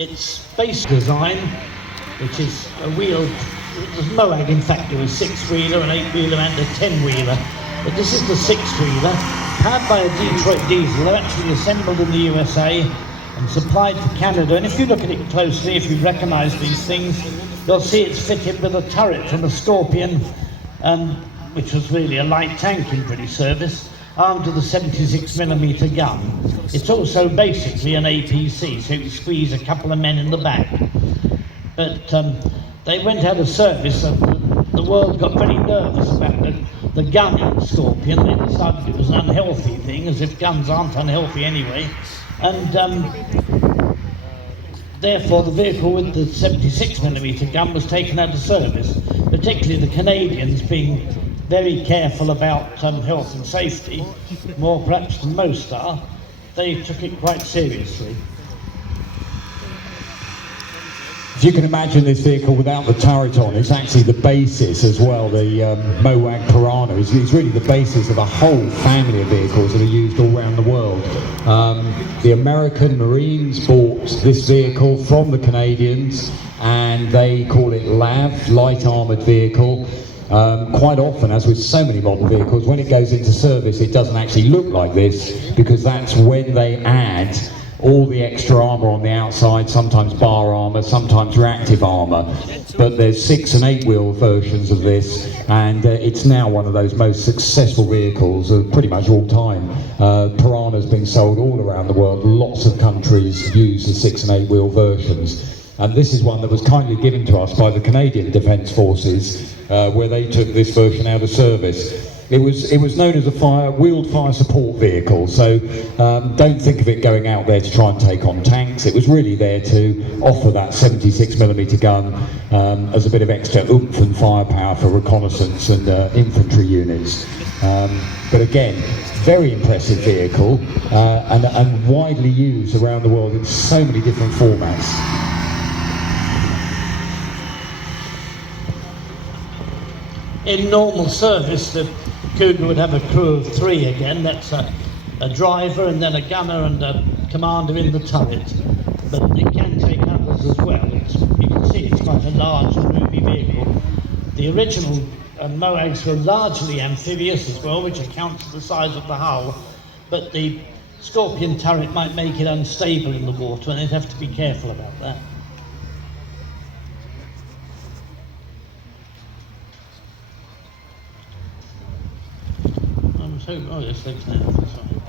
Its base design, which is a wheel, the Mowag in fact was a 6-wheeler, an 8-wheeler and a 10-wheeler, but this is the 6-wheeler, powered by a Detroit diesel. They're actually assembled in the USA and supplied to Canada, and if you look at it closely, if you recognise these things, you'll see it's fitted with a turret from a Scorpion, which was really a light tank in British service, armed with a 76mm gun. It's also basically an APC, so you can squeeze a couple of men in the back. But they went out of service, and the world got very nervous about the gun in the Scorpion. They decided it was an unhealthy thing, as if guns aren't unhealthy anyway. And therefore the vehicle with the 76mm gun was taken out of service, particularly the Canadians being very careful about health and safety, more perhaps than most are. They took it quite seriously. If you can imagine this vehicle without the turret on, it's actually the basis as well. The Mowag Piranha is really the basis of a whole family of vehicles that are used all around the world. The American Marines bought this vehicle from the Canadians, and they call it LAV, Light Armoured Vehicle. Quite often, as with so many modern vehicles, when it goes into service, it doesn't actually look like this, because that's when they add all the extra armour on the outside, sometimes bar armour, sometimes reactive armour. But there's 6 and 8 wheel versions of this, and it's now one of those most successful vehicles of pretty much all time. Piranha's been sold all around the world. Lots of countries use the 6 and 8 wheel versions. And this is one that was kindly given to us by the Canadian Defence Forces, where they took this version out of service. It was known as a wheeled fire support vehicle, so don't think of it going out there to try and take on tanks. It was really there to offer that 76mm gun as a bit of extra oomph and firepower for reconnaissance and infantry units. But again, very impressive vehicle, and widely used around the world in so many different formats. In normal service, the Cougar would have a crew of 3 again. That's a driver and then a gunner and a commander in the turret. But it can take others as well. You can see it's quite a large and roomy vehicle. The original Mowags were largely amphibious as well, which accounts for the size of the hull. But the Scorpion turret might make it unstable in the water, and they'd have to be careful about that. Oh yes, that's now. Sorry.